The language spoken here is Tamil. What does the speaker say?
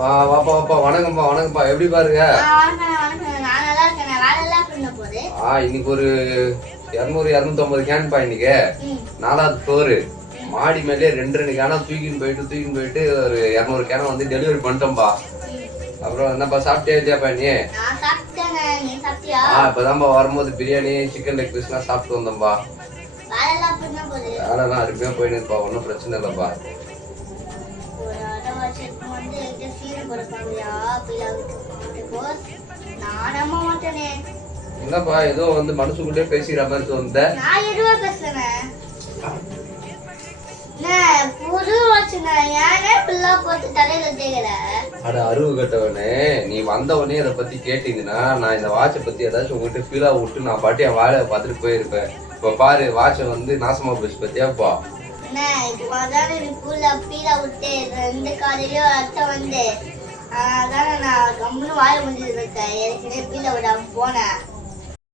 வாப்பா வாப்பா வணக்கம்ப்பா வணக்கம்ப்பா எப்படி பாருங்க. இன்னைக்கு ஒரு 200-250 கேன்பா. இன்னைக்கு 4வது ஃப்ளோரு மாடி மேலே 2 கேனா தூக்கின்னு போயிட்டு ஒரு 200 கேனை வந்து டெலிவரி பண்ணிட்டோம்பா. அப்புறம் என்னப்பா சாப்பிட்டியா இல்லையாப்பா நீ? இப்பதான்பா வரும்போது பிரியாணி சிக்கன் லெக் பீஸ்லாம் சாப்பிட்டு வந்தோம்பா. வேலைலாம் அருமையா போயிடுப்பா, ஒன்றும் பிரச்சனை இல்லைப்பா. என்னப்பா ஏதோ வந்து மனசுக்குள்ளே பேசிக்கிற மாதிரி வந்த? அட அருவு கட்டவனே, நீ வந்தவனே இதை பத்தி கேட்டீங்கன்னா நான் இந்த வாட்சை பத்தி ஏதாச்சும் உங்ககிட்ட ஃபீலா விட்டு நான் பாட்டி என் வேலையை பார்த்துட்டு போயிருப்பேன். இப்ப பாரு வாட்சை வந்து நாசமா போச்சு பத்தியாப்பா.